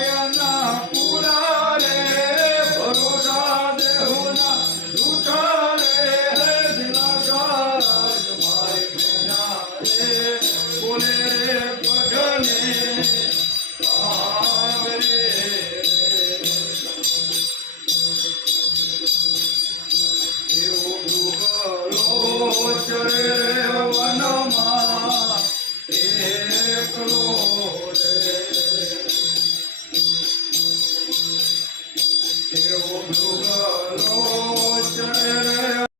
Nayana No